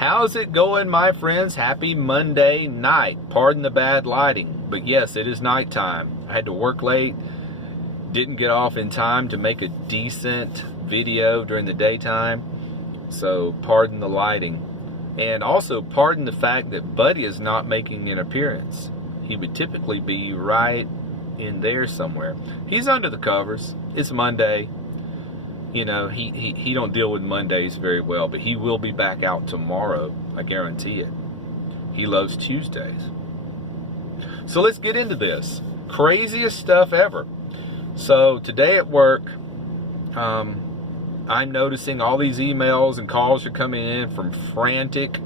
How's it going, my friends? Happy Monday night. Pardon the bad lighting, but yes, it is nighttime. I had to work late, didn't get off in time to make a decent video during the daytime, so pardon the lighting. And also pardon the fact that Buddy is not making an appearance. He would typically be right in there somewhere. He's under the covers. It's Monday. You know, he don't deal with Mondays very well, but he will be back out tomorrow. I guarantee it. He loves Tuesdays. So let's get into this. Craziest stuff ever. So today at work, I'm noticing all these emails and calls are coming in from frantic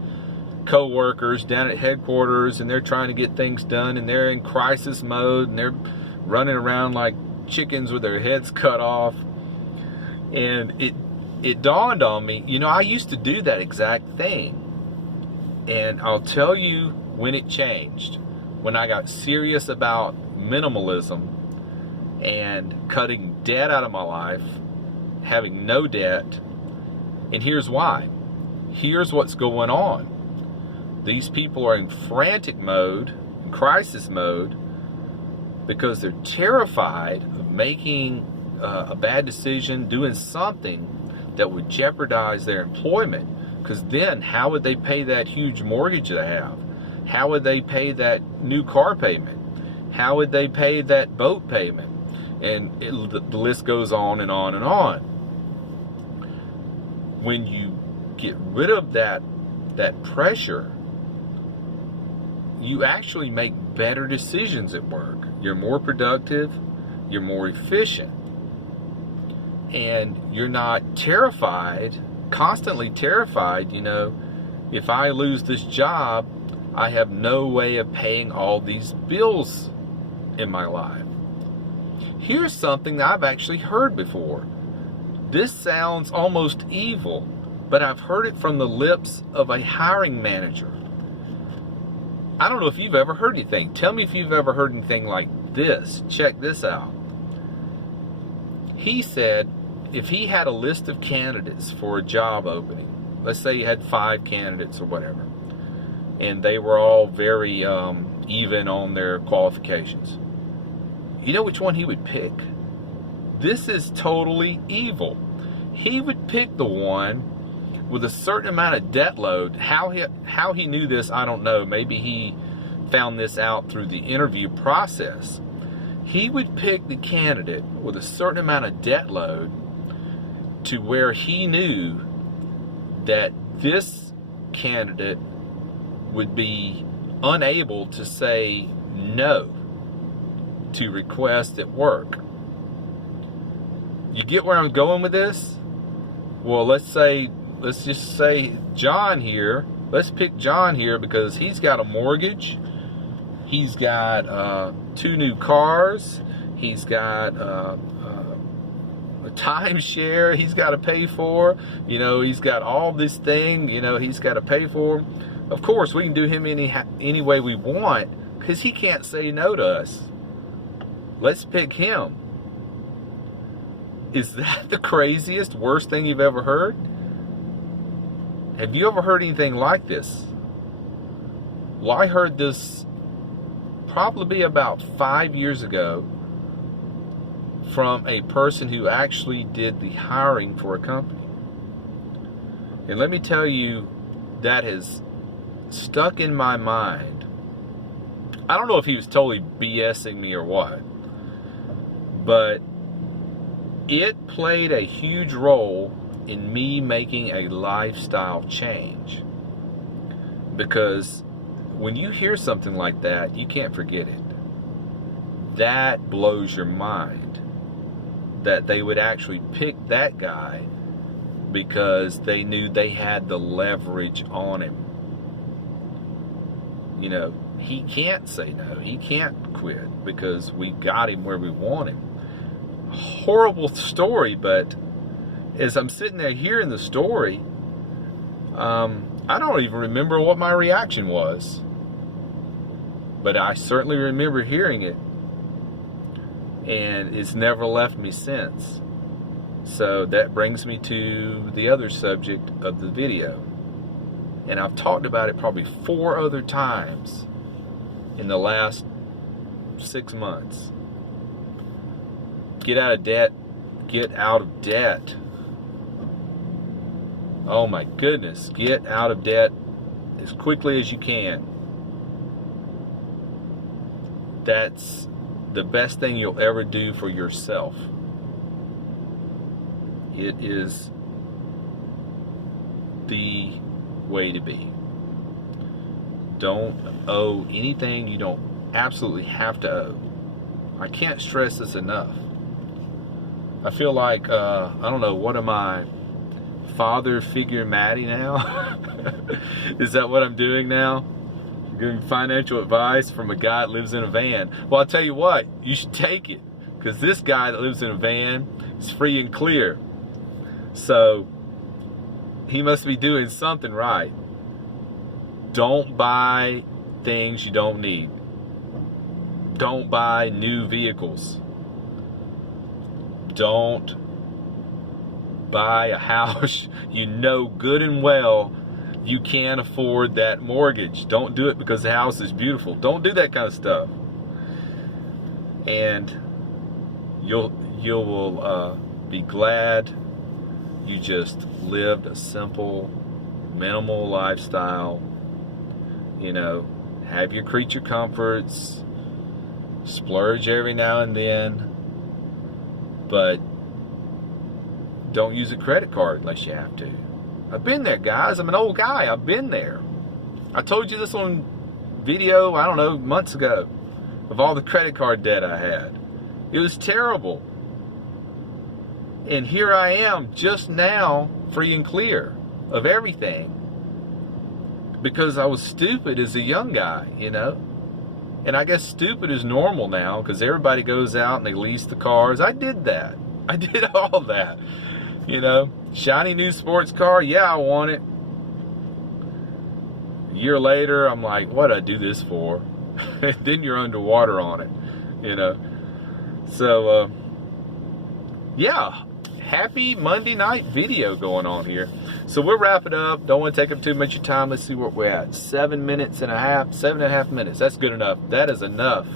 co-workers down at headquarters, and they're trying to get things done, and they're in crisis mode, and they're running around like chickens with their heads cut off. And it dawned on me, you know, I used to do that exact thing. And I'll tell you when it changed. When I got serious about minimalism and cutting debt out of my life, having no debt. And here's why. Here's what's going on. These people are in frantic mode, crisis mode, because they're terrified of making a bad decision, doing something that would jeopardize their employment. Because then how would they pay that huge mortgage they have? How would they pay that new car payment? How would they pay that boat payment? And the list goes on and on and on. When you get rid of that pressure, you actually make better decisions at work. You're more productive, you're more efficient, and you're not terrified, constantly terrified, you know, if I lose this job, I have no way of paying all these bills in my life. Here's something that I've actually heard before. This sounds almost evil, but I've heard it from the lips of a hiring manager. I don't know if you've ever heard anything. Tell me if you've ever heard anything like this. Check this out. He said if he had a list of candidates for a job opening, let's say he had 5 candidates or whatever, and they were all very even on their qualifications, you know which one he would pick? This is totally evil. He would pick the one with a certain amount of debt load. How he knew this, I don't know. Maybe he found this out through the interview process. He would pick the candidate with a certain amount of debt load to where he knew that this candidate would be unable to say no to requests at work. You get where I'm going with this? Well, let's just say John here. Let's pick John here because he's got a mortgage. He's got 2 new cars. He's got a timeshare he's got to pay for. You know, he's got all this thing, you know, he's got to pay for. Of course, we can do him any way we want because he can't say no to us. Let's pick him. Is that the craziest, worst thing you've ever heard? Have you ever heard anything like this? Well, I heard this probably about 5 years ago from a person who actually did the hiring for a company. And let me tell you, that has stuck in my mind. I don't know if he was totally BSing me or what, but it played a huge role in me making a lifestyle change. Because when you hear something like that, you can't forget it. That blows your mind. That they would actually pick that guy because they knew they had the leverage on him. You know, he can't say no. He can't quit because we got him where we want him. Horrible story, but as I'm sitting there hearing the story, I don't even remember what my reaction was. But I certainly remember hearing it. And it's never left me since. So that brings me to the other subject of the video. And I've talked about it probably 4 other times in the last 6 months. Get out of debt. Get out of debt. Oh my goodness. Get out of debt as quickly as you can. That's the best thing you'll ever do for yourself. It is the way to be. Don't owe anything you don't absolutely have to owe. I can't stress this enough. I feel like, I don't know, what am I? Father figure Maddie now? Is that what I'm doing now? Giving financial advice from a guy that lives in a van. Well, I'll tell you what, you should take it. Because this guy that lives in a van is free and clear. So, he must be doing something right. Don't buy things you don't need. Don't buy new vehicles. Don't buy a house you know good and well you can't afford that mortgage. Don't do it because the house is beautiful. Don't do that kind of stuff. And you will be glad you just lived a simple, minimal lifestyle. You know, have your creature comforts, splurge every now and then, but don't use a credit card unless you have to. I've been there, guys. I'm an old guy. I've been there. I told you this on video, I don't know, months ago, of all the credit card debt I had. It was terrible. And here I am just now, free and clear of everything. Because I was stupid as a young guy, you know. And I guess stupid is normal now because everybody goes out and they lease the cars. I did that. I did all that. You know, shiny new sports car, yeah, I want it. A year later, I'm like, what did I do this for? Then you're underwater on it, you know. So, yeah, happy Monday night video going on here. So we'll wrap it up. Don't want to take up too much of your time. Let's see where we're at. 7 minutes and a half, 7.5 minutes. That's good enough. That is enough.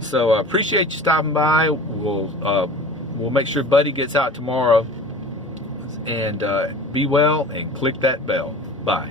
So I appreciate you stopping by. We'll make sure Buddy gets out tomorrow. And be well and click that bell. Bye.